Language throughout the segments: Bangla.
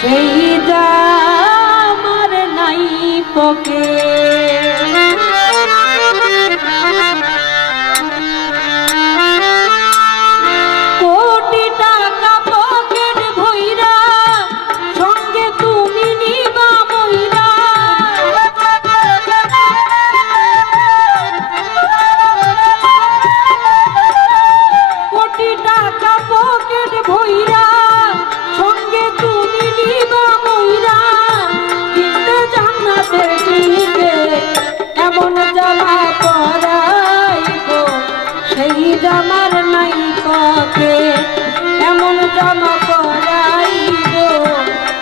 সেইটা আমার নাই পকে কোটি টাকা পকেট ভইরা সঙ্গে তুমি নিবা মইরা কোটি টাকা পকেট ভইরা সঙ্গে তুমি নিবা মইরা কিন্তু জান্নাতের দিকে এমন জামা পরাইবো সেই জামার নাই পকে এমন জামা পরাইবো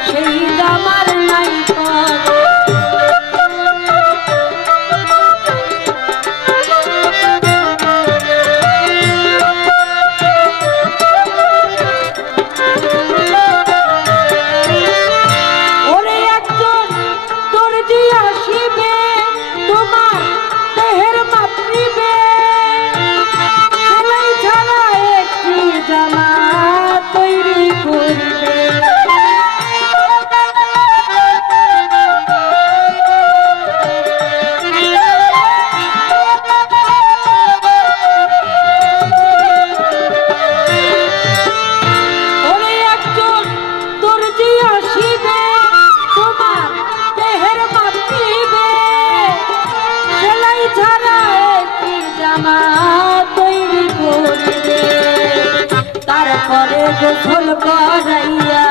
সেই জামার নাই পকে তারপরে গোসল করাইয়া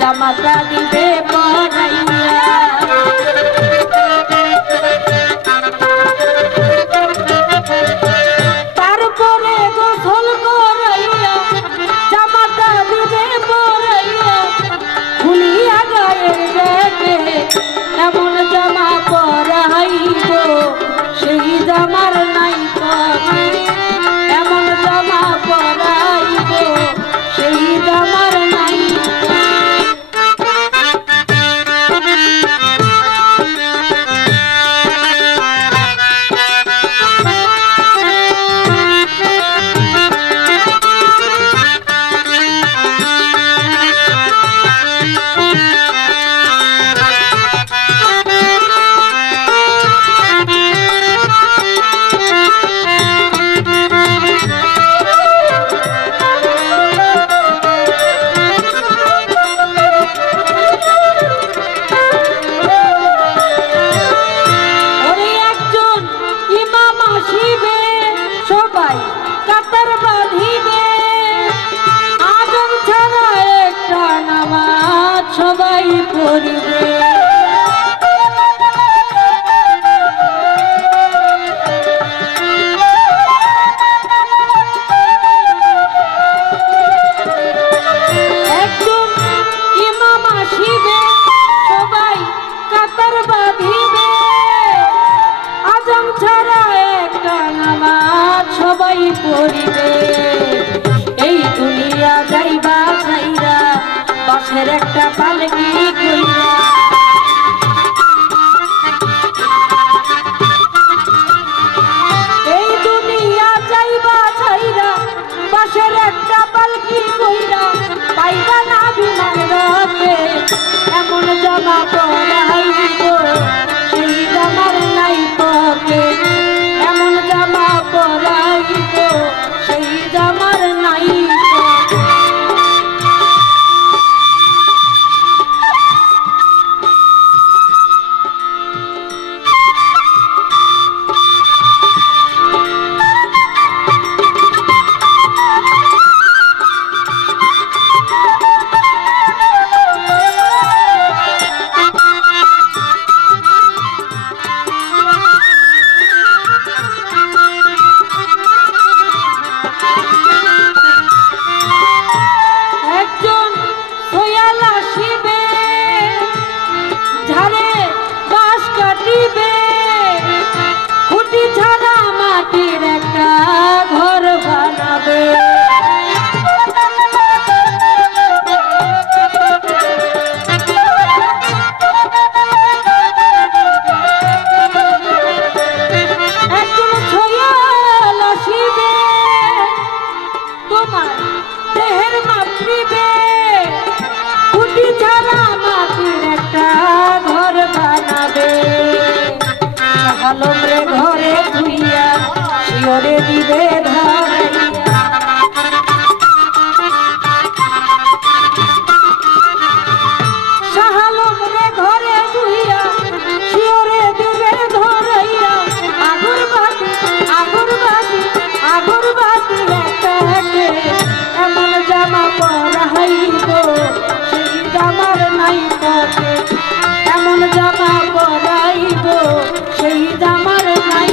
জামাটা দিবে পরাইয়া তারপরে গোসল করাইয়া জামাটা দিবে পরাইয়া খুলিয়া গায়ের দেখে এমন জামা পরাইব সেই জামার নাই পকে এমন জামা পরাইব সেই জামার নাই সবাই পড়িবে একদম ইমাম আসিবে সবাই কাতার বাঁধিবে আজান ছাড়া একটা নামাজ সবাই পড়িবে এই দুনিয়া যাইবা ছাইরা বাসের একটা পালকি কইরা এই দুনিয়া যাইবা ছাইরা বাসের একটা পালকি কইরা পাইবা না বিমান রাতে এমন জামা পরাইব সেই জামার নাই পকে এমন জামা পরাইব সেই জামার নাই দিবে ধরাইয়া শাহালম রে ঘরে দুইয়া শিওরে দিবে ধরাইয়া আগরবাতি আগরবাতি আগরবাতি এটাকে এমন জামা পরাইব সেই জামার নাই পথে এমন জামা পরাইব সেই জামার নাই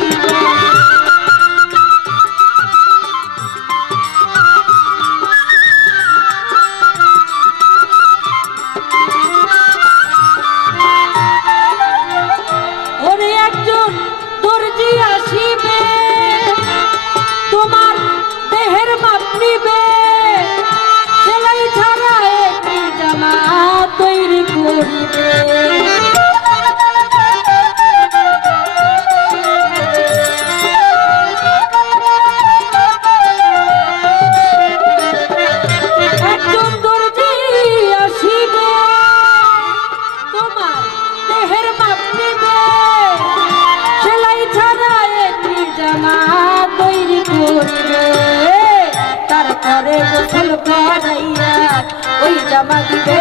ওরে একজন দর্জি আসিবে তোমার দেহের মাপ নিবে সেলাই ছাড়া একটি জামা তৈরি করবে একজন দর্জি আসিবে তোমার দেহের মাপ নিবে সেলাই ছাড়া একটি জামা তৈরি করবে তারপরে গোসল করাইয়া ওই জামা দিবে